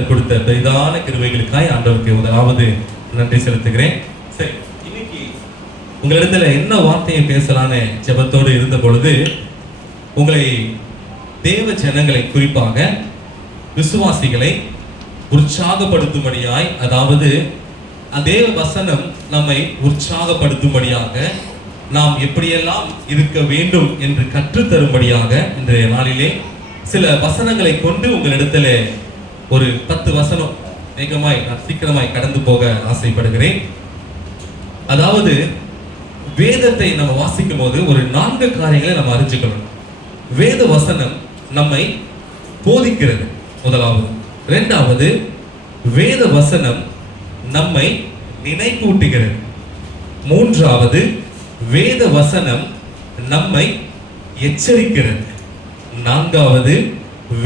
கர்த்தர் கொடுத்த பெரிதான கிருபைகளுக்காய் ஆண்டவருக்கு முதலாவது நன்றி செலுத்துகிறேன். சரி, இன்னைக்கு உங்களிடத்துல என்ன வார்த்தையை பேசலான்னு ஜெபத்தோடு இருந்த பொழுது, உங்களை தேவ ஜனங்களை, குறிப்பாக விசுவாசிகளை உற்சாகப்படுத்தும்படியாய், அதாவது தேவ வசனம் நம்மை உற்சாகப்படுத்தும்படியாக, நாம் எப்படியெல்லாம் இருக்க வேண்டும் என்று கற்றுத்தரும்படியாக இன்றைய நாளிலே சில வசனங்களை கொண்டு உங்களிடத்துல ஒரு 10 வசனம் வேகமாய் நான் சீக்கிரமாய் கடந்து போக ஆசைப்படுகிறேன். அதாவது வேதத்தை நம்ம வாசிக்கும் போது ஒரு 4 காரியங்களை நம்ம அறிஞ்சுக்கணும். வேத வசனம் நம்மை போதிக்கிறது முதலாவது. இரண்டாவது, வேத வசனம் நம்மை நினைப்பூட்டுகிறது. மூன்றாவது, வேத வசனம் நம்மை எச்சரிக்கிறது. நான்காவது,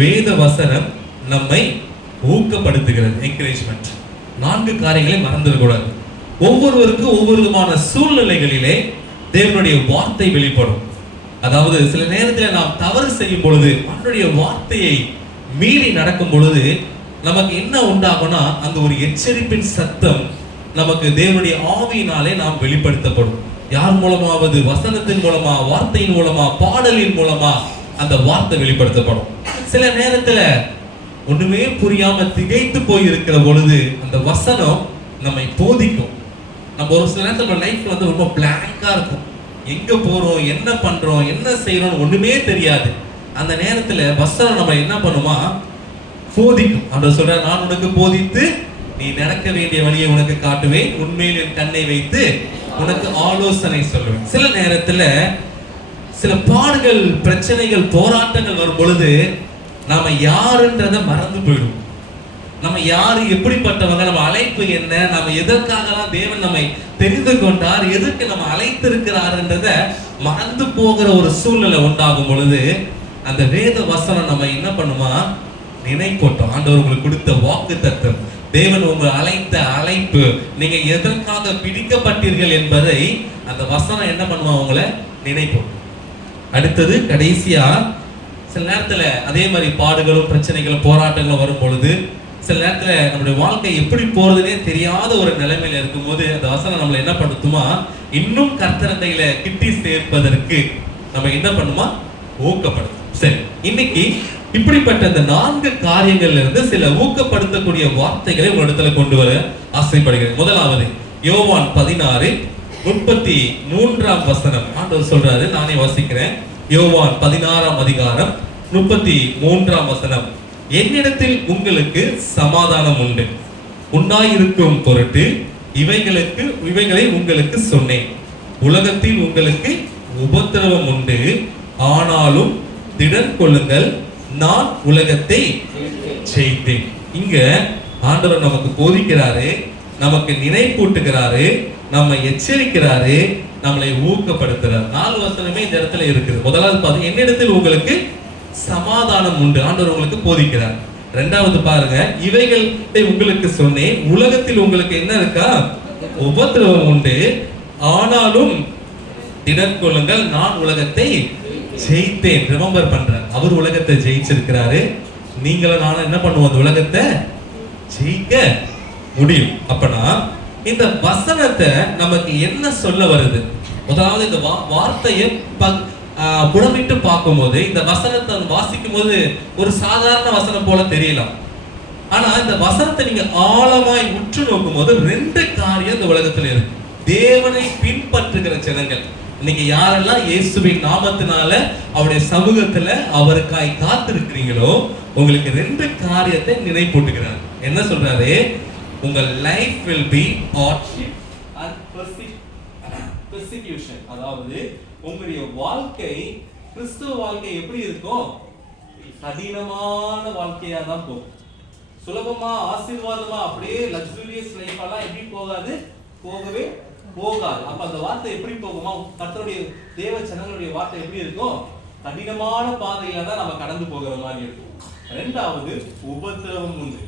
வேத வசனம் நம்மை ஊக்கப்படுத்துகிறது, என்கரேஜ்மெண்ட். 4 காரியங்களை மறந்துடக்கூடாது. ஒவ்வொருவருக்கும் ஒவ்வொரு விதமான சூழ்நிலைகளிலே தேவனுடைய வார்த்தை வெளிப்படும். அதாவது சில நேரத்தில் நாம் தவறு செய்யும் பொழுது, அவனுடைய வார்த்தையை மீறி நடக்கும் பொழுது நமக்கு என்ன உண்டாகும்னா, அந்த ஒரு எச்சரிப்பின் சத்தம் நமக்கு தேவனுடைய ஆவியினாலே நாம் வெளிப்படுத்தப்படும். யார் மூலமாவது? வசனத்தின் மூலமா, வார்த்தையின் மூலமா, பாடலின் மூலமா அந்த வார்த்தை வெளிப்படுத்தப்படும். சில நேரத்துல ஒண்ணுமே புரியாம திகைத்து போய் இருக்கிற பொழுது அந்த வசனம் நம்மை போதிக்கும். நம்ம ஒரு சில நேரத்தில் நம்ம லைஃப்ல வந்து ரொம்ப பிளாங்கா இருக்கும். எங்க போறோம், என்ன பண்றோம், என்ன செய்யறோம் ஒண்ணுமே தெரியாது. அந்த நேரத்துல வசனம் நம்ம என்ன பண்ணுமா, போதிக்கும். அந்த சொல்ற, நான் உனக்கு போதித்து நீ நடக்க வேண்டிய வழியை உனக்கு காட்டுவேன், உண்மையில் என் கண்ணை வைத்து உனக்கு ஆலோசனை சொல்லுவேன். சில நேரத்துல சில பாடுகள், பிரச்சனைகள், போராட்டங்கள் வரும் பொழுது நாம யாருன்றத மறந்து போயிடும். நம்ம யாரு, எப்படிப்பட்டவங்க, நம்ம அழைப்பு என்ன, நம்ம எதற்காகலாம் தேவன் நம்மை தெரிந்து கொண்டார், எதற்கு நம்ம அழைத்திருக்கிறார்ன்றத மறந்து போகிற ஒரு சூழ்நிலை உண்டாகும் பொழுது அந்த வேத வசனம் நம்ம என்ன பண்ணுமா, நினைப்போட்டோம். ஆண்டவர் உங்களுக்கு கொடுத்த வாக்கு தத்தம், தேவன் உங்களை அழைத்த அழைப்பு, நீங்க எதற்காக பிடிக்கப்பட்டீர்கள் என்பதை அந்த வசனம் என்ன பண்ணுவா, உங்களை நினைப்போம். அடுத்தது கடைசியா, சில நேரத்துல அதே மாதிரி பாடுகளும் பிரச்சனைகளும் போராட்டங்களும் வரும் பொழுது, சில நேரத்துல நம்முடைய வாழ்க்கை எப்படி போறதுன்னே தெரியாத ஒரு நிலைமையில இருக்கும்போது அந்த வசனம் நம்மளை என்ன பண்ணுமா, இன்னும் கர்த்தரண்டையில கிட்டி சேர்ப்பதற்கு நம்ம என்ன பண்ணுமா, ஊக்கப்படுத்தும். சரி, இன்னைக்கு இப்படிப்பட்ட இந்த 4 காரியங்கள்ல இருந்து சில ஊக்கப்படுத்தக்கூடிய வார்த்தைகளை உங்களிடத்துல கொண்டு வர ஆசைப்படுகிறேன். முதலாவது யோவான் 16:33 வசனம். ஆண்டவர் சொல்றாரு, நானே வாசிக்கிறேன். யோவான் 16 அதிகாரம் 33 வசனம். என்னிடத்தில் உங்களுக்கு சமாதானம் உண்டு, உண்டாயிருக்கும் பொருட்டு இவைகளை உங்களுக்கு சொன்னேன். உலகத்தில் உங்களுக்கு உபத்திரவம் உண்டு, ஆனாலும் திடன் கொள்ளுங்கள், நான் உலகத்தை ஜெயித்தேன். இங்க ஆண்டவர் நமக்கு போதிக்கிறாரு, நமக்கு நினைப்பூட்டுகிறாரு, நம்ம எச்சரிக்கிறாரு, நம்மளை ஊக்கப்படுத்துறாரு. 4 வசனமே இந்த இடத்துல இருக்குது. முதலாவது பாருங்க, என்னிடத்தில் உங்களுக்கு சமாதானம் உண்டு, ஆண்டவர் உங்களுக்கு போதிக்கிறார். இரண்டாவது பாருங்க, இவைகளை உங்களுக்கு சொன்னேன், உலகத்தில் உங்களுக்கு என்ன இருக்கா, உபத்திரவம் உண்டு, ஆனாலும் திடன் கொள்ளுங்கள், நான் உலகத்தை ஜெயித்தேன். ரிமெம்பர் பண்றார், அவர் உலகத்தை ஜெயிச்சிருக்கிறாரு. நீங்களும் நானும் என்ன பண்ணுவோம், அந்த உலகத்தை ஜெயிக்க முடியும். அப்பனா இந்த வசனத்தை நமக்கு என்ன சொல்ல வருது? முதலாவது இந்த வார்த்தையை புடமிட்டு பார்க்கும் போது, இந்த வசனத்தை வாசிக்கும் போது ஒரு சாதாரண வசனம் போல தெரியலாம். ஆனா இந்த வசனத்தை நீங்க ஆழமாய் உற்று நோக்கும் போது 2 காரியம் இந்த உலகத்துல இருக்கு. தேவனை பின்பற்றுகிற ஜனங்கள், இன்னைக்கு யாரெல்லாம் இயேசுவின் நாமத்தினால அவருடைய சமூகத்துல அவருக்காய் காத்திருக்கிறீங்களோ, உங்களுக்கு 2 காரியத்தை நினைப்பூட்டுகிறார். என்ன சொல்றாரு? உங்கள் life will be hardship and persecution. அதாவது உங்களுடைய வாழ்க்கை, கிறிஸ்துவ வாழ்க்கை எப்படி இருக்கும்? கடினமான வாழ்க்கையா தான் போகும். சுலபமா, ஆசீர்வாதமா, அப்படியே லக்ஸூரியஸ் லைஃப் எல்லாம் எப்படி போகாது, போகவே போகாது. அப்ப அந்த வார்த்தை எப்படி போகுமா? கர்த்தருடைய தேவ ஜனங்களுடைய வார்த்தை எப்படி இருக்கும்? கடினமான பாதையில தான் நம்ம கடந்து போகிற மாதிரி இருக்கும். இரண்டாவது, உபத்திரவம் உண்டு.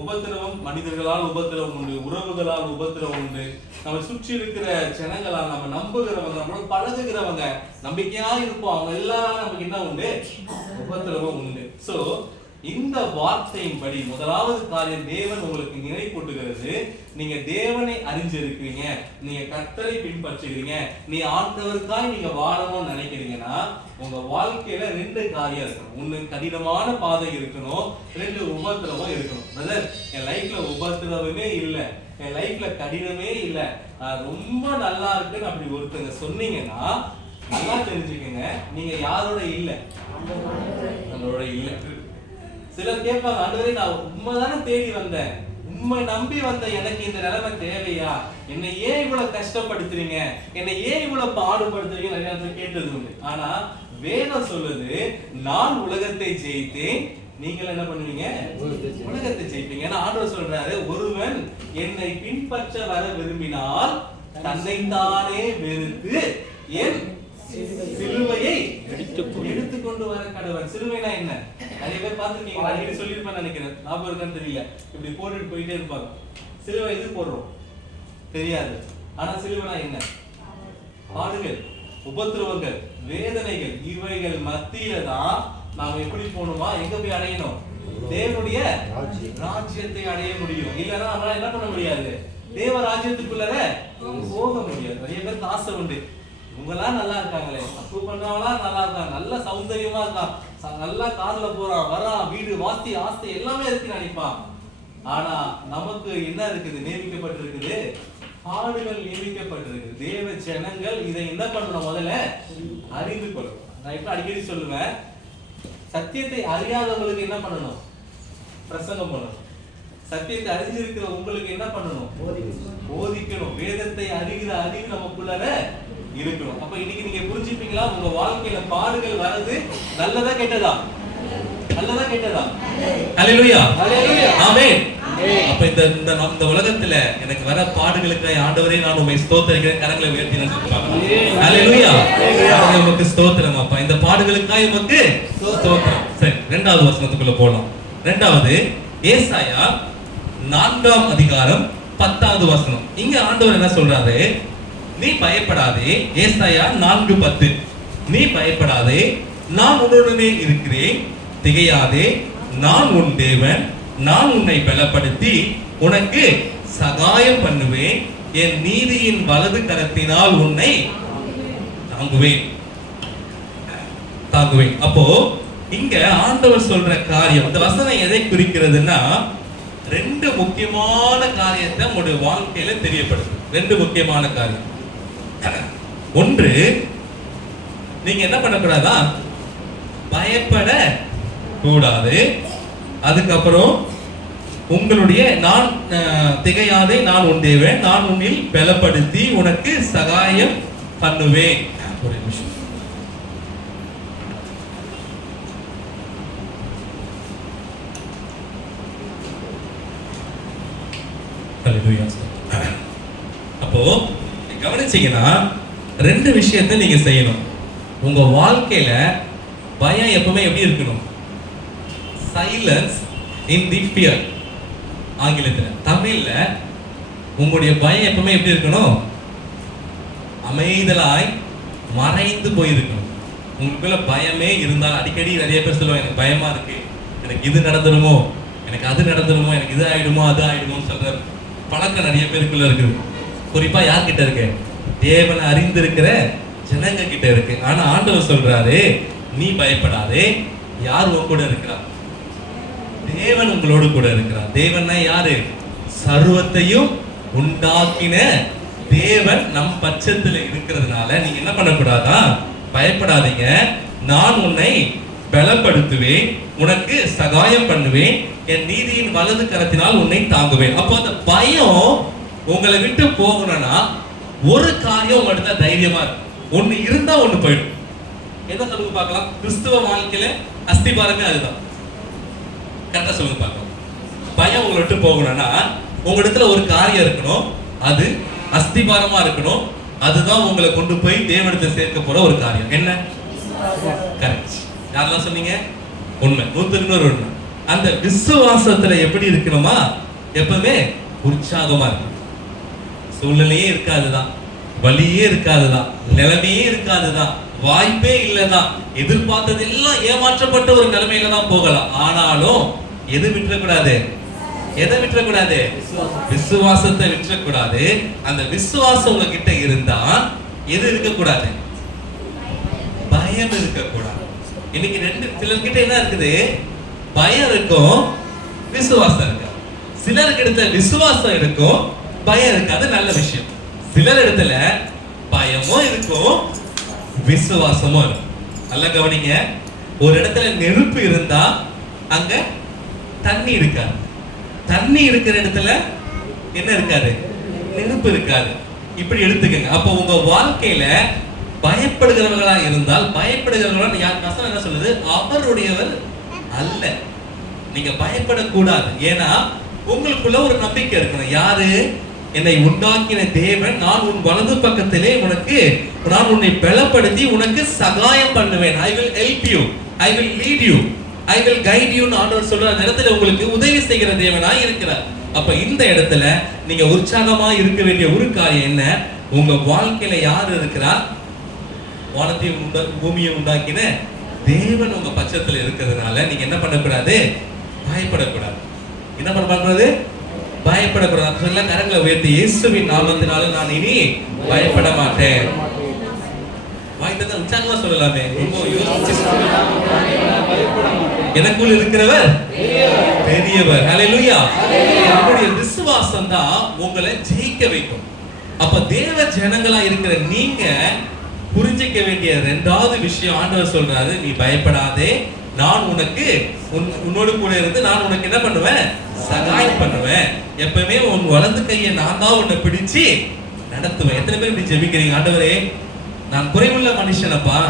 உபத்திரவம், மனிதர்களால் உபத்திரவம் உண்டு, உறவுகளால் உபத்திரவம் உண்டு, நம்ம சுற்றி இருக்கிற ஜனங்களால், நம்ம நம்புகிறவங்க, நம்மளோட பழகுகிறவங்க, நம்பிக்கையா இருப்போம், அவங்க எல்லாரும் நமக்கு என்ன உண்டு, உபத்திரவம் உண்டு. சோ இந்த வார்த்தையின்படி முதலாவது காரியம் தேவன் உங்களுக்கு நினைப்பூட்டுகிறது. நீங்க தேவனை அறிஞ்சிருக்கீங்க, நீங்க கர்த்தரை பின்பற்றுறீங்க, நீ ஆண்டவருக்காய் நீங்க வாழணும்னு நினைக்கிறீங்கன்னா உங்க வாழ்க்கையில 2 காரியம் இருக்கணும். ஒண்ணு கடினமான பாதை இருக்கணும், 2 உபத்திரவம் இருக்கணும். பிரதர், என் லைஃப்ல உபத்திரவமே இல்லை, என் லைஃப்ல கடினமே இல்லை, ரொம்ப நல்லா இருக்குன்னு அப்படி ஒருத்தங்க சொன்னீங்கன்னா நல்லா தெரிஞ்சுக்கங்க, நீங்க யாரோட இல்ல, நம்மளோட இல்ல. சிலர் கேட்பாங்க, ஆண்டவரே நான் உண்மைதானே தேடி வந்தேன், உண்மை நம்பி வந்த எனக்கு இந்த நிலைமை தேவையா, என்னை ஏன் இவ்வளவு கஷ்டப்படுத்துறீங்க, என்னை ஏன் இவ்வளவு பாடுபடுத்துறீங்க நிறைய நேரத்தில் கேட்டது உண்டு. ஆனா வேதம் சொல்லுது, நான் உலகத்தை ஜெயித்தேன், நீங்கள் என்ன பண்ணுவீங்க, உலகத்தை ஜெயிப்பீங்க. ஏன்னா ஆண்டவர் சொல்றாரு, ஒருவன் என்னை பின்பற்ற வர விரும்பினால் தன்னைத்தானே வெறுத்து என் சிலுவையை எடுத்துக்கொண்டு வர கடவன். சிலுவைனா என்ன? நிறைய பேர் பார்த்திருக்கீங்க, அடிக்கடி சொல்லியிருப்பேன் நினைக்கிறேன், ஞாபகம் இருக்கான்னு தெரியல. இப்படி போட்டுட்டு போயிட்டே இருப்பாங்க. சிலுவை எது போடுறோம் தெரியாது, ஆனா சிலுவைனா என்ன? பாடுகள், உபத்திரவங்கள், வேதனைகள், இவைகள் மத்தியில தான் நாம எப்படி போகணுமா, எங்க போய் அடையணும், தேவனுடைய ராஜ்யத்தை அடைய முடியும். இல்லைன்னா நம்மளால என்ன பண்ண முடியாது, தேவ ராஜ்யத்துக்குள்ள போக முடியாது. நிறைய பேருக்கு ஆசை உண்டு, இவங்கெல்லாம் நல்லா இருக்காங்களே, தப்பு பண்ணவங்களா நல்லா இருக்காங்க, நல்ல சௌந்தரியமா இருக்கான், நல்லா கார்ல போறான் வரான், வீடு வாஸ்தி ஆஸ்தி எல்லாமே இருக்கு நினைப்பான். ஆனா நமக்கு என்ன இருக்குது, நியமிக்கப்பட்டிருக்குது, பாடுகள் நியமிக்கப்பட்டிருக்கு. தேவ ஜனங்கள் இதை என்ன பண்ணணும், முதல்ல அறிந்து கொள்ளணும். நான் இப்ப அடிக்கடி சொல்லுவேன், சத்தியத்தை அறியாதவங்களுக்கு என்ன பண்ணணும், பிரசங்கம் பண்ணணும். சத்தியத்தை அறிஞ்சிருக்கிற உங்களுக்கு என்ன பண்ணணும், போதிக்கணும். வேதத்தை அறிகிற அறிவு நமக்குள்ள இருக்கணும். அப்ப இன்னைக்கு நீங்க புரிஞ்சுப்பீங்களா, உங்க வாழ்க்கையில பாடுகள் வர்றது நல்லதா கெட்டதா? நல்லதா கெட்டதா? ஹல்லேலூயா, ஆமென். அப்ப இந்த உலகத்துல எனக்கு வர பாடுகளுக்கு ஆண்டவரே நான் உம்மை ஸ்தோத்திரிக்கிறேன், கரங்களை உயர்த்தி நன்றி சொல்லுங்க. ஹல்லேலூயா, உமக்கு ஸ்தோத்திரம் அப்பா, இந்த பாடுகளுக்காக உமக்கு ஸ்தோத்திரம். சரி, 2வது வசனத்துக்குள்ள போலாம். 2வது ஏசாயா 4ஆம் அதிகாரம் 10வது வசனம். இங்க ஆண்டவர் என்ன சொல்றாரு, நீ பயப்படாதே. ஏசாயா 4:10, நீ பயப்படாதே, நான் உன்னுடனே இருக்கிறேன், திகையாதே, நான் உன் தேவன், நான் உன்னை பலப்படுத்தி உனக்கு சகாயம் பண்ணுவேன், என் நீதியின் வலது கரத்தினால் உன்னை தாங்குவேன். அப்போ இங்க ஆண்டவர் சொல்ற காரியம், இந்த வசனம் எதை குறிக்கிறதுன்னா 2 முக்கியமான காரியத்தை உங்களுடைய வாழ்க்கையில தெரியப்படுது. 2 முக்கியமான காரியம். ஒன்று, நீங்க என்ன பண்ணக்கூடாதா, பயப்பட கூடாது. அதுக்கப்புறம் உங்களுடைய நான் திகையாதே, நான் உன் தேவன், நான் உன்னில் பலப்படுத்தி உனக்கு சகாயம் பண்ணுவேன். ஒரு நிமிஷம். அப்போ கவனிச்சீங்கன்னா 2 விஷயத்தை நீங்க செய்யணும். உங்க வாழ்க்கையில பயம் எப்பவுமே எப்படி இருக்கணும், சைலன்ஸ் இன் தி ஃபியர். ஆங்கிலத்துல, தமிழ்ல உங்களுடைய பயம் எப்பவுமே எப்படி இருக்கணும், அமைதலாய் மறைந்து போயிருக்கணும். உங்களுக்குள்ள பயமே இருந்தால், அடிக்கடி நிறைய பேர் சொல்லுவாங்க, எனக்கு பயமா இருக்கு, எனக்கு இது நடந்துருமோ, எனக்கு அது நடந்துருமோ, எனக்கு இது ஆயிடுமோ அது ஆயிடுமோ சொல்ற பழக்கம் நிறைய பேருக்குள்ள இருக்குது. குறிப்பா யார்கிட்ட இருக்கு, தேவனை அறிந்திருக்கிற ஜனங்க கிட்ட இருக்கு. ஆனா ஆண்டவர் சொல்றாரு, நீ பயப்படாதே, யார் உன் கூட இருக்கிறார், தேவன் உங்களோடு கூட இருக்கிறார். தேவன்னா யாரு, சர்வத்தையும் உண்டாக்கின தேவன் நம் பட்சத்துல இருக்கிறதுனால நீங்க என்ன பண்ணக்கூடாதா, பயப்படாதீங்க, நான் உன்னை பலப்படுத்துவேன், உனக்கு சகாயம் பண்ணுவேன், என் நீதியின் வலது கரத்தினால் உன்னை தாங்குவேன். அப்போ அந்த பயம் உங்களை விட்டு போகணும்னா ஒரு காரியம் உங்க இடத்துல தைரியமா இருக்கு. ஒண்ணு இருந்தா ஒண்ணு போயிடும். என்ன சொல்லுங்க பார்க்கலாம், கிறிஸ்துவ வாழ்க்கையில அஸ்திபாரமே அதுதான். கரெக்டா சொல்லுங்க பார்க்கலாம். பயம் உங்களை விட்டு போகணும்னா உங்க இடத்துல ஒரு காரியம் இருக்கணும், அது அஸ்திபாரமா இருக்கணும். அதுதான் உங்களை கொண்டு போய் தேவனிடத்தை சேர்க்க போற ஒரு காரியம். என்ன? கரெக்ட். யாரெல்லாம் சொன்னீங்க? உண்மை, 100க்கு உண்மை. அந்த விசுவாசத்துல எப்படி இருக்கணுமா, எப்பவுமே உற்சாகமா இருக்கு. சூழ்நிலையே இருக்காதுதான், வலியே இருக்காதுதான், நிலைமையே இருக்காதுதான், வாய்ப்பே இல்லதான். எதிர்பார்த்தது எல்லாம் ஏமாற்றப்பட்ட ஒரு நிலைமையில தான் போகலாம். ஆனாலும் எது விட்டுறக்கூடாது? எதை விட்டுறக்கூடாது? விசுவாசத்தை விட்டுறக்கூடாது. அந்த விசுவாசம் உங்ககிட்ட இருந்தா எது இருக்கக்கூடாது? பயம் இருக்கக்கூடாது. இன்னைக்கு சிலர்கிட்ட என்ன இருக்குது? பயம் இருக்கும், விசுவாசம் இருக்கு. சிலருக்கு இடத்துல விசுவாசம் இருக்கும், பயம் இருக்காது. நல்ல விஷயம். சிலர் இடத்துல பயமும் இருக்கும், விசுவாசமும் இருக்கும். நல்லா கவனிங்க. ஒரு இடத்துல நெருப்பு இருந்தா அங்க தண்ணி இருக்காது. தண்ணி இருக்கிற இடத்துல என்ன இருக்காது? நெருப்பு இருக்காது. இப்படி எடுத்துக்கங்க. அப்போ உங்க வாழ்க்கையில பயப்படுகிறவர்களா இருந்தால், பயப்படுகிறவர்களா யார் வசனம் என்ன சொல்லுது? அவருடையவர் அல்ல. நீங்க பயப்படக்கூடாது. ஏன்னா உங்களுக்குள்ள ஒரு நம்பிக்கை இருக்கணும். யாரு? என்னை உண்டாக்கின தேவன், நான் உன் வலது பக்கத்திலே நான் உன்னை பலப்படுத்தி உனக்கு சகாயம் பண்ணுவேன். I will help you, I will lead you, I will guide you. ஆண்டவர் சொல்ற இடத்துல உங்களுக்கு உதவி செய்கிற தேவனாய் இருக்கிறார். அப்ப இந்த இடத்துல நீங்க உற்சாகமா இருக்க வேண்டிய ஒரு காரியம் என்ன? உங்க வாழ்க்கையில யார் இருக்கிறார்? வானத்தையும் பூமியை உண்டாக்கின தேவன் உங்க பட்சத்துல இருக்கிறதுனால நீங்க என்ன பண்ணக்கூடாது? பயப்படக்கூடாது. என்ன பண்ணக்கூடாது? பயப்படக்கூடாது. சொல்ல கரங்களை உயர்த்தி, இயேசுவின் நாமத்தினால நான் இனி பயப்பட மாட்டேன். வாய்த்ததை உற்சாகமா சொல்லலாமே. எனக்குள் இருக்கிறவர் பெரியவர். ஹல்லேலூயா. நம்முடைய விசுவாசம் தான் உங்களை ஜெயிக்க வைக்கும். அப்ப தேவ ஜனங்களா இருக்கிற நீங்க புரிஞ்சிக்க வேண்டிய இரண்டாவது விஷயம், ஆண்டவர் சொல்றாரு, நீ பயப்படாதே, நான் உனக்கு உன்னோடு கூட இருந்து நான் உனக்கு என்ன பண்ணுவேன்? சகாயம் பண்ணுவேன். எப்பவுமே உன் வலது கையை நான் தான் உன்னை பிடிச்சு நடத்துவேன். எத்தனை பேர் இப்படி ஜெபிக்கிறீங்க? ஆண்டவரே, நான் குறைவுள்ள மனுஷனப்பா,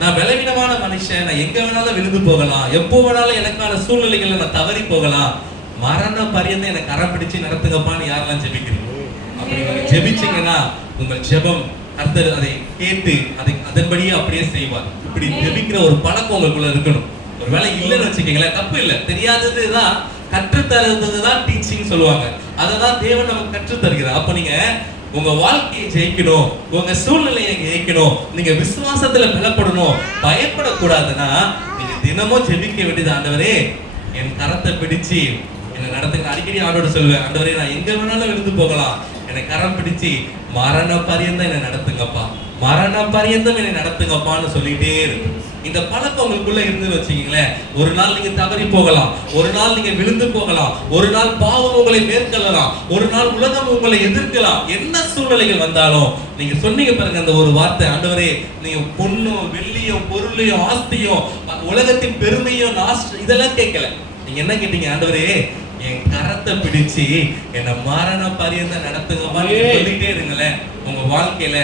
நான் பலவீனமான மனுஷன், நான் எங்க வேணாலும் விழுந்து போகலாம், எப்போ வேணாலும் எனக்கான சூழ்நிலைகளை நான் தவறி போகலாம், மரண பரியந்தம் எனக்கு கரம் பிடிச்சு நடத்துங்கப்பான்னு யாரெல்லாம் ஜெபிக்கிறீங்க? அப்படி நீங்க ஜெபிச்சீங்கன்னா உங்கள் ஜெபம் கர்த்தர் அதை கேட்டு அதன்படியே அப்படியே செய்வார். இப்படி ஜெபிக்கிற ஒரு பழக்கம் உங்களுக்குள்ள இருக்கணும். ஒரு வேலை இல்லைன்னு வச்சுக்கீங்களேன், தப்பு இல்லை. தெரியாததுதான் கற்றுத்தருவதுதான் டீச்சிங் சொல்லுவாங்க. அதை தான் தேவன் நமக்கு கற்றுத் தருகிறார். அப்ப நீங்க உங்க வாழ்க்கையை ஜெயிக்கணும், உங்க சூழ்நிலையை ஜெயிக்கணும், நீங்க விசுவாசத்துல பலப்படணும், பயப்படக்கூடாதுன்னா நீங்க தினமும் ஜெபிக்க வேண்டியது, ஆண்டவரே என் கரத்தை பிடிச்சு என்னை நடத்துங்க. அடிக்கடி ஆண்டோட சொல்லுவேன், ஆண்டவரே நான் எங்க வேணாலும் விழுந்து போகலாம், என்னை கரம் பிடிச்சு மரண பரியந்தம் என்னை நடத்துங்கப்பா, மரண பரியந்தம் என்னை நடத்துங்கப்பான்னு சொல்லிட்டே இருக்கு. இந்த பழக்கம் உங்களுக்குள்ள இருந்து வச்சுக்கீங்களேன், ஒரு நாள் நீங்க தவறி போகலாம், ஒரு நாள் நீங்க விழுந்து போகலாம், ஒரு நாள் பாவம் உங்களை மேற்கொள்ளலாம், ஒரு நாள் உலகம் உங்களை எதிர்க்கலாம். என்ன சூழ்நிலைகள் வந்தாலும் நீங்க சொன்னீங்க பாருங்க அந்த ஒரு வார்த்தை, ஆண்டவரே நீங்க பொண்ணும் வெள்ளியும் பொருளையும் ஆஸ்தியும் உலகத்தின் பெருமையும் இதெல்லாம் கேட்கல. நீங்க என்ன கேட்டீங்க? ஆண்டவரே என் கரத்தை பிடிச்சு என்ன மரண பரியந்தம் நடத்துங்கப்பான்னு சொல்லிட்டே இருங்களேன். உங்க வாழ்க்கையில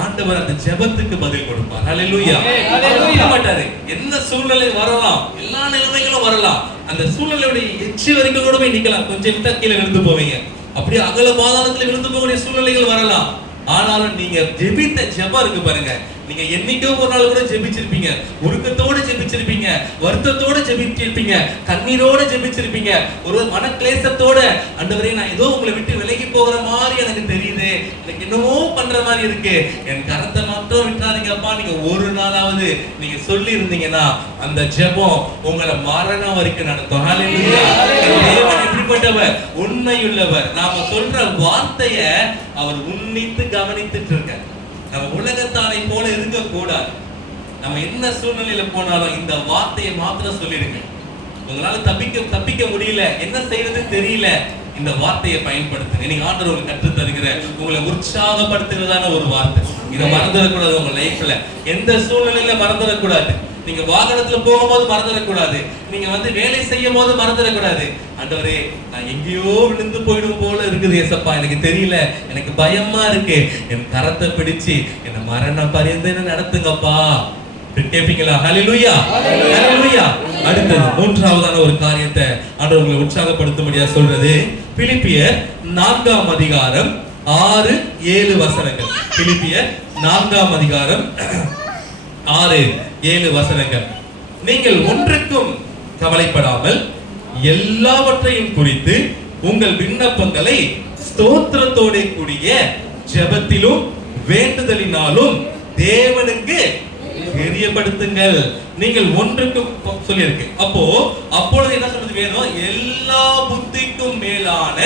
ஆண்டவர் அந்த ஜெபத்துக்கு பதில் கொடுப்பார். ஹல்லேலூயா. ஹல்லேலூயா. மாட்டாரு. என்ன சூழ்நிலை வரலாம், எல்லா நிலைமைகளும் வரலாம். அந்த சூழ்நிலையோட எச்சி வரைக்கும் கூட போய் நிக்கலாம். கொஞ்சம் விட்டா கீழே விழுந்து போவீங்க. அப்படியே அகல பாதாளத்துல விழுந்து போகக்கூடிய சூழ்நிலைகள் வரலாம். ஆனாலும் நீங்க ஜெபித்த ஜெபம் இருக்கு பாருங்க, நீங்க என்னைக்கோ ஒரு நாள் கூட ஜெபிச்சிருப்பீங்க, உருக்கத்தோட ஜெபிச்சிருப்பீங்க, வருத்தத்தோட ஜெபிச்சிருப்பீங்க, கண்ணீரோட ஜெபிச்சிருப்பீங்க, ஒரு மன கிளேசத்தோட, ஆண்டவரே நான் ஏதோ உங்களை விட்டு விலகி போகிற மாதிரி எனக்கு தெரியுது, எனக்கு என்னமோ பண்ற மாதிரி இருக்கு, என் கரத்தை மட்டும் விட்டாதீங்கப்பா நீங்க ஒரு நாளாவது நீங்க சொல்லி இருந்தீங்கன்னா அந்த ஜெபம் உங்களை மரணம் வரைக்கும் நடத்தும். ஹல்லேலூயா. தேவன் எப்படிப்பட்டவர்? உண்மையுள்ளவர். நாம சொல்ற வார்த்தைய அவர் உன்னித்து கவனித்துட்டு இருக்கார். நம்ம உலகத்தாரை போல இருக்க கூடாது. நம்ம என்ன சூழ்நிலையில போனாலும் இந்த வார்த்தையை மாத்திரம் சொல்லிடுங்க. உங்களால தப்பிக்க முடியல, என்ன செய்யறதுன்னு தெரியல, இந்த வார்த்தையை பயன்படுத்துங்க. நீங்க ஆண்டவர் உங்களுக்கு கற்றுத் தருகிற உங்களை உற்சாகப்படுத்துகிறதான ஒரு வார்த்தை. இதை மறந்துடக்கூடாது. உங்க லைஃப்ல எந்த சூழ்நிலையில மறந்துடக்கூடாது. நீங்க வாகனத்துல போகும்போது மறந்துடக்கூடாது. நீங்க வேலை செய்யும் போது மறந்துடக்கூடாது. ஆண்டவரே நான் எங்கேயோ விழுந்து போயிடும் போல இருக்குது ஏசப்பா, எனக்கு தெரியல, எனக்கு பயமா இருக்கு, என் கரத்தை பிடிச்சு என்ன மரண பரியந்தம் என்ன நடத்துங்கப்பா கேட்பீங்களா? ஹல்லேலூயா. ஹல்லேலூயா. அடுத்தது மூன்றாவதான ஒரு காரியத்தை ஆண்டவர் உங்களை உற்சாகப்படுத்தும்படியா சொல்றது, பிலிப்பியர் 4ஆம் அதிகாரம் 6-7 வசனங்கள். பிலிப்பியர் 4ஆம் அதிகாரம் 6-7 வசனங்கள். நீங்கள் ஒன்றுக்கும் கவலைப்படாமல் எல்லாவற்றையும் குறித்து உங்கள் விண்ணப்பங்களை ஸ்தோத்திரத்தோட கூடிய ஜெபத்திலும் வேண்டுதலினாலும் தேவனுக்கு தெரியப்படுத்துங்கள். நீங்கள் ஒன்றுக்கு சொல்லியிருக்கு. அப்பொழுது என்ன சொல்றது வேணும்? எல்லா புத்திக்கும் மேலான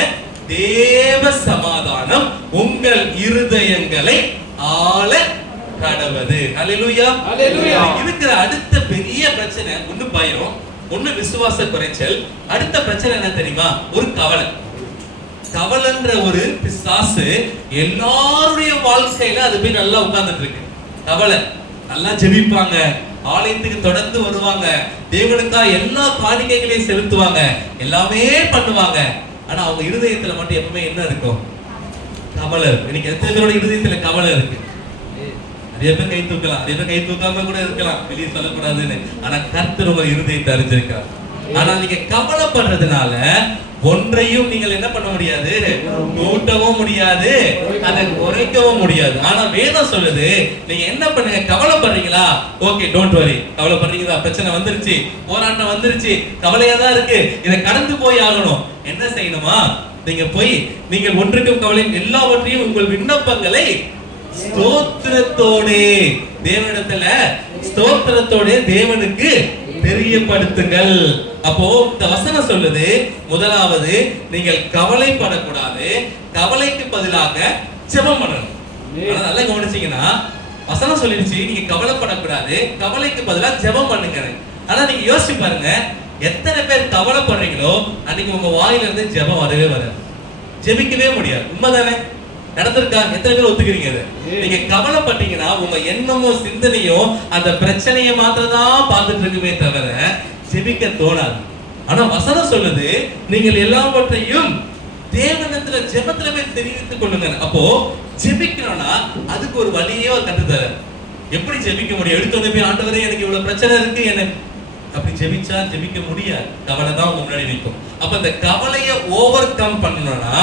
தேவ சமாதானம் உங்கள் இருதயங்களை ஆள கடவது. அல்லேலூயா. இருக்கிற அடுத்த பெரிய பிரச்சனை ஒண்ணு பயம், ஒண்ணு விசுவாச குறைச்சல். அடுத்த பிரச்சனை என்ன தெரியுமா? ஒரு கவலை. கவலைன்ற ஒரு பிசாசு எல்லாருடைய வாழ்க்கையில அது போய் நல்லா உட்கார்ந்துட்டு இருக்கு. கவலை. நல்லா ஜெபிப்பாங்க, ஆலயத்துக்கு தொடர்ந்து வருவாங்க, தேவனுக்கா எல்லா காணிக்கைகளையும் செலுத்துவாங்க, எல்லாமே பண்ணுவாங்க. ஆனா அவங்க இருதயத்துல மட்டும் எப்பவுமே என்ன இருக்கும்? கவலை இருக்கு. இன்னைக்கு எத்தனை பேரோட இருதயத்துல கவலை இருக்கு? நிறைய பேர் கை தூக்கலாம், நிறைய பேர் கை தூக்காம கூட இருக்கலாம், வெளியே சொல்லக்கூடாதுன்னு. ஆனா கர்த்தர் உங்க இருதயத்தை அறிஞ்சிருக்கார். ஆனா நீங்க கவலைப்படுறதுனால ஒன்றையும் நீங்கள் என்ன பண்ண முடியாது? கூட்டவும் முடியாது, அதை குறைக்கவும் முடியாது. ஆனா வேதம் சொல்லுது, நீங்க என்ன பண்ணுங்க? கவலைப்படுறீங்களா? Okay, don't worry. கவலைப்படுறீங்களா? பிரச்சனை வந்துருச்சு, போராட்டம் வந்துருச்சு, கவலையா தான் இருக்கு, இதை கடந்து போய் ஆகணும். என்ன செய்யணுமா? நீங்க போய் நீங்கள் ஒன்றுக்கும் கவலை எல்லாவற்றையும் உங்கள் விண்ணப்பங்களை ஸ்தோத்திரத்தோட தேவனிடத்துல ஸ்தோத்திரத்தோட தேவனுக்கு தெரியப்படுத்துங்கள். அப்போ இந்த வசனம் சொல்லுது, முதலாவது நீங்கள் கவலைப்படக்கூடாது, கவலைக்கு பதிலாக ஜெபம் பண்ணணும். நல்லா கவனிச்சீங்கன்னா வசனம் சொல்லிடுச்சு, நீங்க கவலைப்படக்கூடாது, கவலைக்கு பதிலாக ஜெபம் பண்ணுங்க. ஆனா நீங்க யோசிச்சு பாருங்க, எத்தனை பேர் கவலைப்படுறீங்களோ அன்னைக்கு உங்க வாயில இருந்து ஜெபம் வரவே வராது, ஜெபிக்கவே முடியாது. உண்மைதானே? நடந்திருக்கா? எத்தனை பேர் ஒத்துக்கிறீங்க? நீங்க கவலைப்பட்டீங்கன்னா உங்க எண்ணமும் சிந்தனையும் அந்த பிரச்சனையை மாத்திரம் தான் பார்த்துட்டு இருக்குமே தவிர ஜெபிக்க தோணாது. ஆனா வசனம் சொல்லுது, நீங்கள் எல்லாவற்றையும் தேவனிடத்துல ஜெபத்துல போய் தெரிவித்துக் கொள்ளுங்க. அப்போ ஜெபிக்கணும்னா அதுக்கு ஒரு வழியே கற்றுத்தர. எப்படி ஜெபிக்க முடியும்? எடுத்தோடனே போய் ஆண்டவரே எனக்கு இவ்வளவு பிரச்சனை இருக்கு, எனக்கு அப்படி ஜெபிச்சா ஜெபிக்க முடியாது. கவலை தான் முன்னாடி நிற்கும். அப்ப இந்த கவலையை ஓவர் கம் பண்ணணும்னா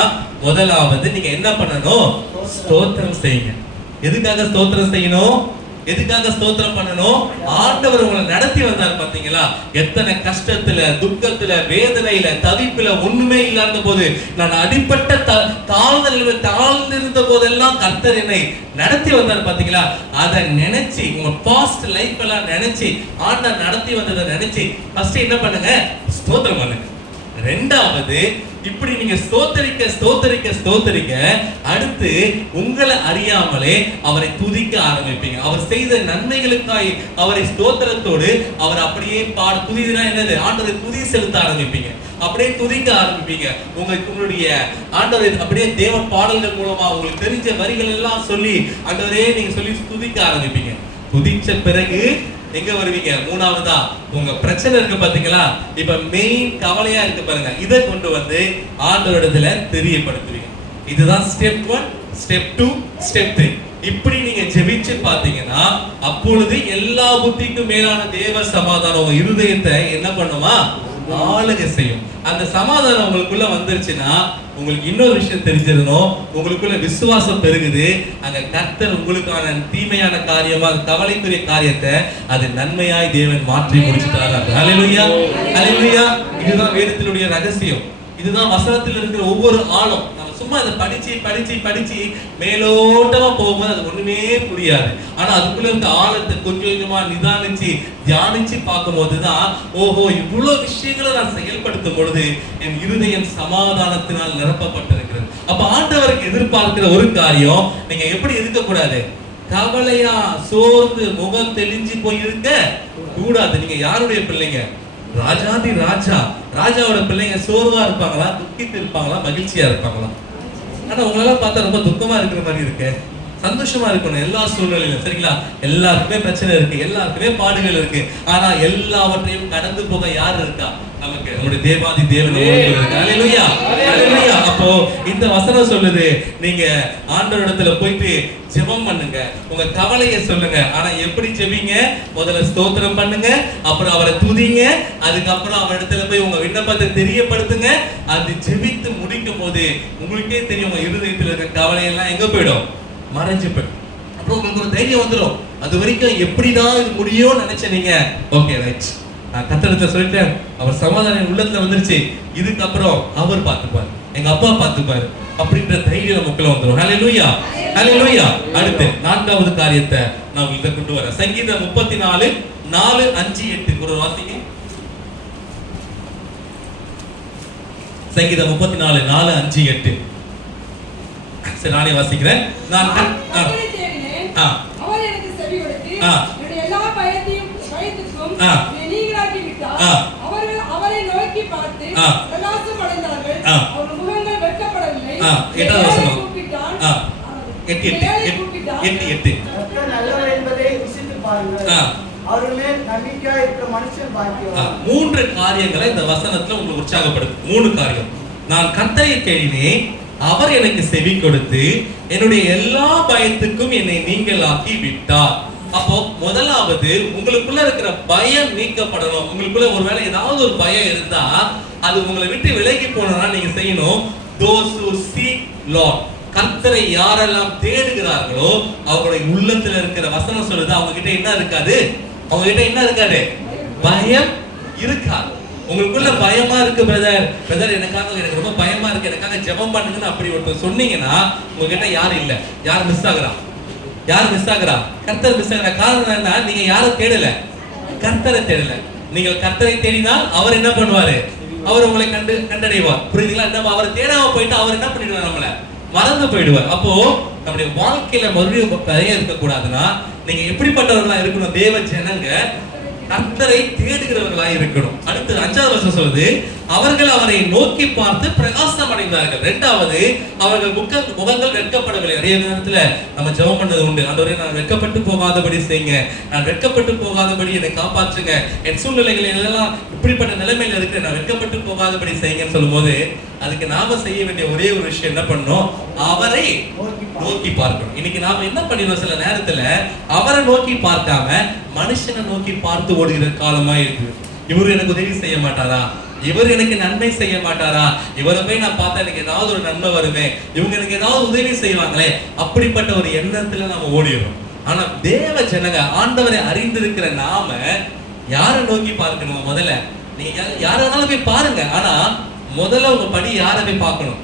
முதலாவது நீங்க என்ன பண்ணணும்? ஸ்தோத்திரம் செய்யுங்க. எதுக்காக ஸ்தோத்திரம் செய்யணும்? எதுக்காக ஸ்தோத்திரம் பண்ணணும்? ஆண்டவர் உங்களை நடத்தி வந்தார் பாத்தீங்களா? எத்தனை கஷ்டத்துல, துக்கத்துல, வேதனையில, தவிப்புல, ஒண்ணுமே இல்லாத போது, நான் அடிப்பட்ட தாழ்ந்திருந்த போதெல்லாம் கர்த்தர் என்னை நடத்தி வந்தார் பாத்தீங்களா? அதை நினைச்சு உங்க பாஸ்ட் லைஃப் எல்லாம் நினைச்சு ஆண்டவர் நடத்தி வந்ததை நினைச்சு ஃபர்ஸ்ட் என்ன பண்ணுங்க? ஸ்தோத்திரம் பண்ணுங்க. ரெண்டாவது, இப்படி நீங்க ஸ்தோத்தரிக்க ஸ்தோத்தரிக்க ஸ்தோத்தரிக்க அடுத்து உங்களை அறியாமலே அவரை துதிக்க ஆரம்பிப்பீங்க. அவர் செய்த நன்மைகளுக்காய் அவரை ஸ்தோத்திரத்தோடு அவர் அப்படியே துதினா என்னது? ஆண்டவரை துதி செலுத்த ஆரம்பிப்பீங்க, அப்படியே துதிக்க ஆரம்பிப்பீங்க. உங்களுடைய ஆண்டவரை அப்படியே தேவ பாடல்கள் மூலமா உங்களுக்கு தெரிஞ்ச வரிகள் எல்லாம் சொல்லி ஆண்டவரே நீங்க சொல்லி துதிக்க ஆரம்பிப்பீங்க. துதிச்ச பிறகு எங்க வருவீங்க? மூணாவதா உங்க பிரச்சனை இருக்கு பாத்தீங்களா? இப்ப மெயின் கவலையா இருக்கு பாருங்க, இதை கொண்டு வந்து ஆண்டவரிடத்துல தெரியப்படுத்துவீங்க. இதுதான் ஸ்டெப் 1, ஸ்டெப் 2, ஸ்டெப் 3. இப்படி நீங்க ஜெபிச்சு பாத்தீங்கன்னா அப்பொழுது எல்லா புத்திக்கும் மேலான தேவ சமாதானம் உங்க இருதயத்தை என்ன பண்ணுமா? ஆளுக செய்யும். அந்த சமாதானம் உங்களுக்குள்ள வந்துருச்சுன்னா உங்களுக்கு இன்னொரு விஷயம் தெரிஞ்சிடணும், உங்களுக்குள்ள விசுவாசம் பெருகுது. அங்க கர்த்தர் உங்களுக்கான தீமையான காரியமா கவலைக்குரிய காரியத்தை அது நன்மையாய் தேவன் மாற்றி முடிச்சுட்டாரு. ஹல்லேலூயா, ஹல்லேலூயா. இதுதான் வேதத்தினுடைய ரகசியம். இதுதான் வசனத்தில் இருக்கிற ஒவ்வொரு ஆளும். நம்ம சும்மா அதை படிச்சு படிச்சு படிச்சு மேலோட்டமா போகும்போது அது ஒண்ணுமே புரியாது. ஆனா அதுக்குள்ள இருக்க ஆழத்தை கொஞ்சம் கொஞ்சமா நிதானிச்சு தியானிச்சு பார்க்கும் போதுதான், ஓஹோ, இவ்வளவு விஷயங்களை நான் செயல்படுத்தும் பொழுது என் இருதயம் சமாதானத்தினால் நிரப்பப்பட்டிருக்கிறது. அப்ப ஆண்டவருக்கு எதிர்பார்க்கிற ஒரு காரியம், நீங்க எப்படி இருக்கக்கூடாது? கவலையா சோர்ந்து முகம் தெளிஞ்சு போயிருக்க கூடாது. நீங்க யாருடைய பிள்ளைங்க? ராஜாதி ராஜா. ராஜாவோட பிள்ளைங்க சோர்வா இருப்பாங்களா, துக்கித்து இருப்பாங்களா, மகிழ்ச்சியா இருப்பாங்களா? ஆனா உங்களால பார்த்தா ரொம்ப துக்கமா இருக்கிற மாதிரி இருக்கு. சந்தோஷமா இருக்கணும் எல்லா சூழ்நிலையிலும், சரிங்களா? எல்லாருக்குமே பிரச்சனை இருக்கு, எல்லாருக்குமே பாடுகள் இருக்கு. ஆனா எல்லாவற்றையும் கடந்து போக யார் இருக்கா? நமக்கு நம்முடைய தேவாதி தேவன் இருக்கு. ஹல்லேலூயா, ஹல்லேலூயா. அப்போ இந்த வசனம் சொல்லுது, நீங்க ஆண்டவரிடத்துல போயிட்டு ஜெபம் பண்ணுங்க, உங்க கவலையை சொல்லுங்க. ஆனா எப்படி ஜெபிங்க? முதல்ல ஸ்தோத்திரம் பண்ணுங்க, அப்புறம் அவரை துதிங்க, அதுக்கப்புறம் அவரிடத்துல போய் உங்க விண்ணப்பத்தை தெரியப்படுத்துங்க. அது ஜெபித்து முடிக்கும் போது உங்களுக்கே தெரியும், உங்க இருதயத்துல இருக்க கவலையெல்லாம் எங்க போயிடும்? மறைஞ்சு போயிடும். அப்புறம் உங்களுக்கு ஒரு தைரியம் வந்துடும். அது வரைக்கும் எப்படிதான் இது முடியும்னு நினைச்ச நீங்க, ஓகே ரைட், நான் கர்த்தரிடத்துல சொல்லிட்டேன், அவர் சமாதானம் உள்ளத்துல வந்துருச்சு, இதுக்கப்புறம் அவர் பார்த்துப்பார். எங்க அப்பா பார்த்துப்பாரு அப்படின்ற தைரியம் நமக்குள்ள வந்துடும். ஹல்லேலூயா, ஹல்லேலூயா. அடுத்து 4வது காரியத்தை நான் இதை கொண்டு வரேன். சங்கீதம் 34 4 5 8 ஒரு வாசிங்க. சங்கீதம் 34 4 5 8. சரி, நானே வாசிக்கிறேன். நான் அவர் எனக்கு செவி கொடுத்து என்னுடைய எல்லா பயத்துக்கும் நீங்களாக்கி விட்டார். அவரை நோக்கி பார்த்து பிரகாசம் அடைந்தார்கள். அவர்கள் முகங்கள் வெட்கப்படவில்லை. 8வது வசனம். 8 நல்லவர் என்பதை ருசித்து பாருங்கள். அவர் மேல் நம்பிக்கையாய் இருக்க மனுஷன் பாக்கியவான். 3 காரியங்களை இந்த வசனத்துல உங்களுக்கு உற்சாகப்படுத்து. 3 காரியம். நான் கர்த்தரை தேடினேன், அவர் எனக்கு செவி கொடுத்து என்னுடைய எல்லா பயத்துக்கும் என்னை நீங்களாக்கி விட்டார். அப்போ முதலாவது உங்களுக்குள்ள இருக்கிற பயம் நீக்கப்படணும். உங்களுக்குள்ள ஒருவேளை ஏதாவது ஒரு பயம் இருந்தா அது உங்களை விட்டு விலகி போனா நீங்க செய்யணும். those who seek Lord, கர்த்தரை யாரெல்லாம் தேடுகிறார்களோ அவங்களுடைய உள்ளத்துல இருக்கிற வசனம் சொல்லுது, அவங்க கிட்ட என்ன இருக்காது? அவங்க கிட்ட என்ன இருக்காது? பயம் இருக்காது. உங்களுக்குள்ள பயமா இருக்கு பிரதர் எனக்கு ரொம்ப பயமா இருக்கு, எனக்காக ஜெபம் பண்ணுங்கன்னு அப்படி ஒருத்தர் சொன்னீங்கன்னா உங்ககிட்ட யாரும் இல்ல. யார் மிஸ் ஆகுறா? யார் மிஸ் ஆகுறா? கர்த்தர் மிஸ் ஆகுறா. காரணம் என்ன? நீங்க யாரும் தேடல, கர்த்தரை தேடல. நீங்கள் கர்த்தரை தேடினால் அவர் என்ன பண்ணுவாரு? அவர் உங்களை கண்டடைவார். புரியுதுங்களா? நம்ம அவரை தேடாம போயிட்டு அவர் என்ன பண்ணிடுவார்? நம்மள மறந்து போயிடுவார். அப்போ நம்முடைய வாழ்க்கையில மறுபடியும் பயம் இருக்க கூடாதுன்னா நீங்க எப்படிப்பட்டவர்களா இருக்கணும்? தேவ ஜனங்க கர்த்தரை தேடுகிறவர்களாய் இருக்கணும். அடுத்து 5வது வசனம் சொல்லுது, அவர்கள் அவரை நோக்கி பார்த்து பிரகாசம் அடைந்தார்கள். 2வது, அவர்கள் முகங்கள் வெட்கப்படவில்லை. நிறைய நேரத்துல நம்ம ஜெபம் பண்ணது உண்டு, ஆண்டவரே நான் வெட்கப்பட்டு போகாதபடி செய்யுங்க, நான் வெட்கப்பட்டு போகாதபடி என்னை காப்பாற்றுங்க, என் சூழ்நிலைகள் எல்லாம் இப்படிப்பட்ட நிலைமையில இருக்கு, நான் வெட்கப்பட்டு போகாதபடி செய்யுங்கன்னு சொல்லும் போது அதுக்கு நாம செய்ய வேண்டிய ஒரே ஒரு விஷயம் என்ன பண்ணணும்? அவரை நோக்கி பார்க்கணும். இன்னைக்கு நாம என்ன பண்ணிடுவோம்? சில நேரத்துல அவரை நோக்கி பார்க்காம மனுஷனை நோக்கி பார்த்து ஓடுகிற காலமா இருக்கு. இவரு எனக்கு உதவி செய்ய மாட்டாரா? இவர் எனக்கு நன்மை செய்ய மாட்டாரா? இவரை போய் நான் பார்த்தா எனக்கு ஏதாவது ஒரு நன்மை வருமே, இவங்க எனக்கு ஏதாவது உதவி செய்வாங்களே, அப்படிப்பட்ட ஒரு எண்ணத்துல நாம ஓடிடுறோம். ஆனா தேவ ஜனங்க, ஆண்டவரை அறிந்திருக்கிற நாம யாரை நோக்கி பார்க்கணும்? முதல்ல நீங்க யார வேணாலும் போய் பாருங்க, ஆனா முதல்ல உங்க படி யாரை போய் பார்க்கணும்?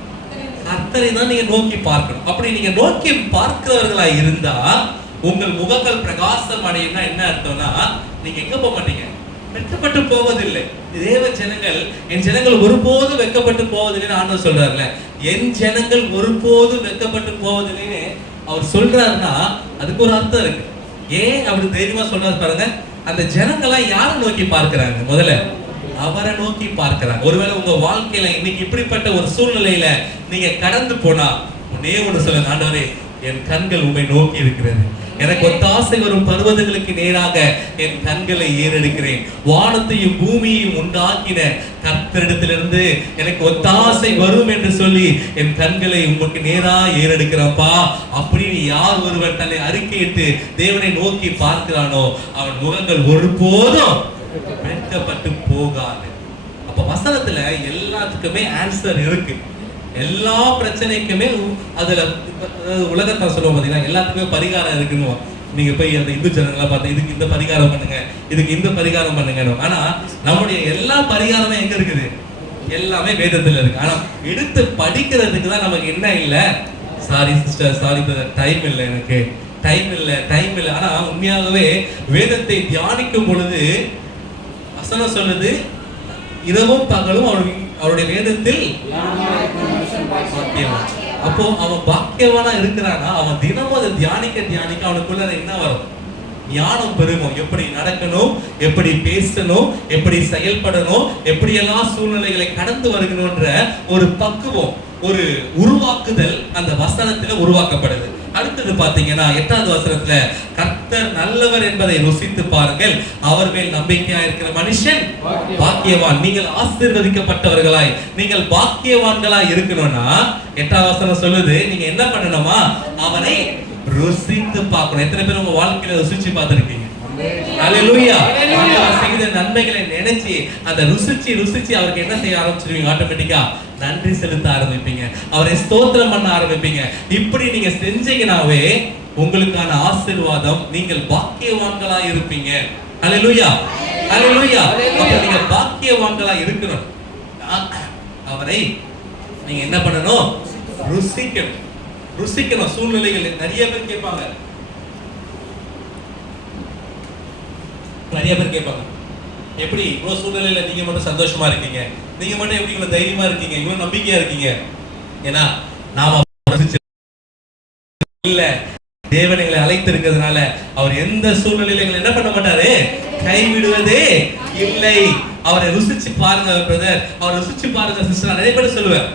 கர்த்தரை தான் நீங்க நோக்கி பார்க்கணும். அப்படி நீங்க நோக்கி பார்க்கிறவர்களா இருந்தா உங்கள் முகங்கள் பிரகாசம் அடையும்னா என்ன அர்த்தம்னா நீங்க எங்க போக மாட்டீங்க? வெட்கப்பட்டு போவதில்லை. தேவ ஜனங்கள், என் ஜனங்கள் ஒருபோதும் வெட்கப்பட்டு போவதில்லைன்னு ஆண்டவர் சொல்றாருல. என் ஜனங்கள் ஒருபோதும் வெட்கப்பட்டு போவதில்லைன்னு அவர் சொல்றாருன்னா அதுக்கு ஒரு அர்த்தம் இருக்கு. ஏன் அப்படி தைரியமா சொல்றாரு பாருங்க. அந்த ஜனங்கள்லாம் யாரை நோக்கி பார்க்கிறாங்க? முதல்ல அவரை நோக்கி பார்க்கிறாங்க. ஒருவேளை உங்க வாழ்க்கையில இன்னைக்கு இப்படிப்பட்ட ஒரு சூழ்நிலையில நீங்க கடந்து போனா ஒன்னே ஒன்று சொல்லுங்க, ஆண்டவரே என் கண்கள் உம்மை நோக்கி இருக்கிறது, எனக்கு ஒத்தாசை வரும் பர்வதங்களுக்கு நேராக என் கண்களை ஏறெடுக்கிறேன், வானத்தையும் பூமியையும் உண்டாக்கின கர்த்தரிடத்திலிருந்து எனக்கு ஒத்தாசை வரும் என்று சொல்லி என் கண்களை உங்களுக்கு நேரா ஏறெடுக்கிறப்பா. அப்படின்னு யார் ஒருவன் தன்னை அறிக்கையிட்டு தேவனை நோக்கி பார்க்கிறானோ அவன் முகங்கள் ஒருபோதும் வெட்கப்பட்டு போகாது. அப்ப வசனத்துல எல்லாத்துக்குமே ஆன்சர் இருக்கு. எல்லா பிரச்சனைக்குமே அதுல உலகத்தை சொல்லுவோம் பாத்தீங்கன்னா எல்லாத்துக்குமே பரிகாரம் இருக்குன்னு. நீங்க போய் அந்த இந்து ஜனங்களை பார்த்தா இதுக்கு இந்த பரிகாரம் பண்ணுங்க, இதுக்கு இந்த பரிகாரம் பண்ணுங்க. ஆனா நம்முடைய எல்லா பரிகாரமும் எங்க இருக்குது? எல்லாமே வேதத்துல இருக்கு. ஆனா எடுத்து படிக்கிறதுக்கு தான் நமக்கு என்ன இல்ல? Sorry sister, sorry brother, time இல்லை, எனக்கு டைம் இல்லை. ஆனா உண்மையாகவே வேதத்தை தியானிக்கும் பொழுது வசனம் சொல்லுது, இரவும் பகலும் அவருடைய வேதத்தில் பாக்கியவான். அப்போ அவன் பாக்கியவானா இருக்கிறானா, அவன் தினமும் அதை தியானிக்க அவனுக்குள்ள என்ன வரும்? ஞானம் பெருகும். எப்படி நடக்கணும், எப்படி பேசணும், எப்படி செயல்படணும், எப்படி எல்லாம் சூழ்நிலைகளை கடந்து வருகணும்ன்ற ஒரு பக்குவம், ஒரு உருவாக்குதல் அந்த வசனத்துல உருவாக்கப்படுது. அடுத்தது பாத்தீங்கன்னா 8வது வசனத்துல கர்த்தர் நல்லவர் என்பதை ருசித்து பாருங்கள், அவர் மேல் நம்பிக்கையா இருக்கிற மனுஷன் பாக்கியவான். நீங்கள் ஆசீர்வதிக்கப்பட்டவர்களாய், நீங்கள் பாக்கியவான்களாய் இருக்கணும்னா 8வது வசனம் சொல்லுது, நீங்க என்ன பண்ணணுமா? அவனை ருசித்து பார்க்கணும். எத்தனை பேர் உங்க வாழ்க்கையில ருசிச்சு பார்த்திருக்கீங்க? ஹல்லேலூயா. ஆண்டவர் செய்த நன்மைகளை நினைச்சு அந்த ருசிச்சு அவருக்கு என்ன செய்ய ஆரம்பிச்சிருவீங்க? ஆட்டோமேட்டிக்கா நன்றி செலுத்த ஆரம்பிப்பீங்க, அவரை ஸ்தோத்திரம் பண்ண ஆரம்பிப்பீங்க. இப்படி நீங்க செஞ்சீங்கனாவே உங்களுக்கான ஆசீர்வாதம், நீங்கள் பாக்கியவான்களா இருப்பீங்க. ஹல்லேலூயா, ஹல்லேலூயா. அப்ப நீங்க பாக்கியவான்களா இருக்கணும். அவரை நீங்க என்ன பண்ணணும்? ருசிக்கணும். ருசிக்கணும். சூழ்நிலைகள் நிறைய பேர் கேட்பாங்க, எப்படி இவ்வளவு சூழ்நிலையில நீங்க மட்டும் சந்தோஷமா இருக்கீங்க, நீங்க மட்டும் எப்படி இவ்வளவு தைரியமா இருக்கீங்க, இவ்வளவு நம்பிக்கையா இருக்கீங்க? ஏன்னா நாம இல்ல, தேவன் எங்களை அழைத்திருக்கிறதுனால அவர் எந்த சூழ்நிலையில எங்களை என்ன பண்ண மாட்டாரு? கைவிடுவதே இல்லை. அவரை ருசிச்சு பாருங்க பிரதர், அவரை ருசிச்சு பாருங்க சிஸ்டர். நிறைய பேர் சொல்லுவேன்,